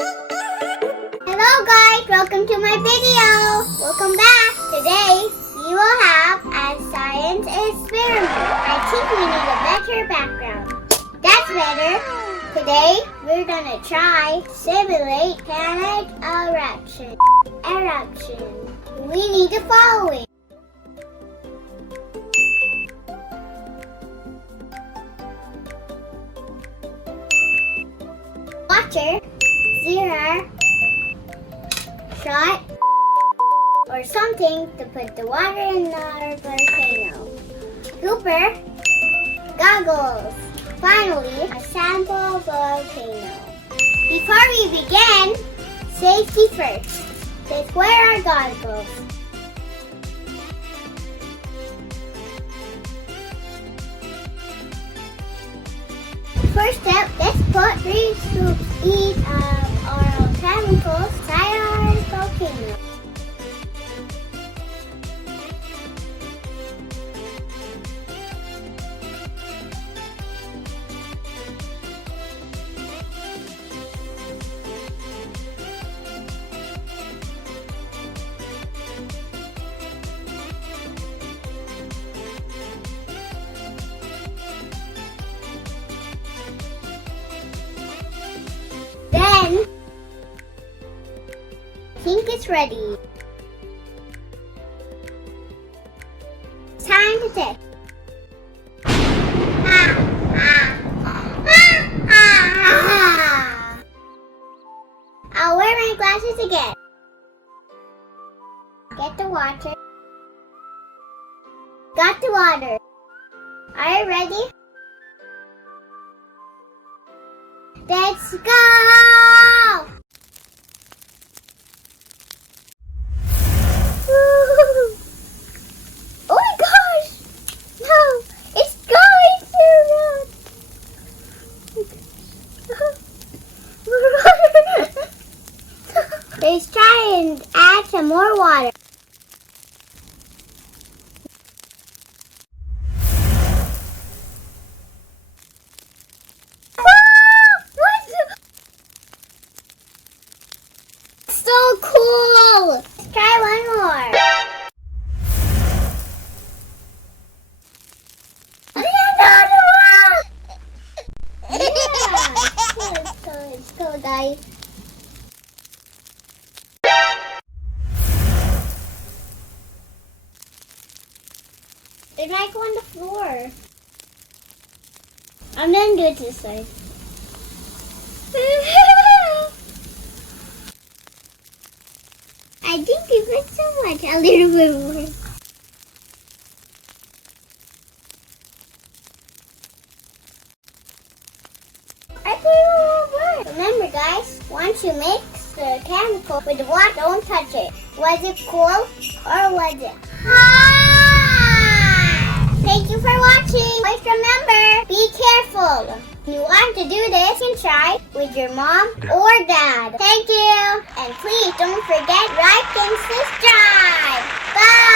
Hello guys, welcome to my video. Welcome back. Today we will have a science experiment. I think we need a better background. That's better. Today we're gonna try simulate volcanic eruption. We need the following. Water, zero, shot, or something to put the water in our volcano. Cooper, goggles. Finally, a sample volcano. Before we begin, safety first. Let's wear our goggles. First step, let's put 3 scoops each of our chemicals inside our volcano. Then, think it's ready. Time to test. I'll wear my glasses again. Get the water. Got the water. Are you ready? Let's go! Oh my gosh! No! It's going to run! Let's try and add some more water. So cool! Let's try one more. Another one! Yeah! Let's go, guys. It might go on the floor. I'm gonna do it this side. I think you put so much, a little bit more. I put a little more. Remember guys, once you mix the chemical with the water, don't touch it. Was it cool or was it hot? Thank you for watching. Always remember, be careful. If you want to do this, you can try with your mom or dad. Thank you. And please don't forget, like and subscribe. Bye.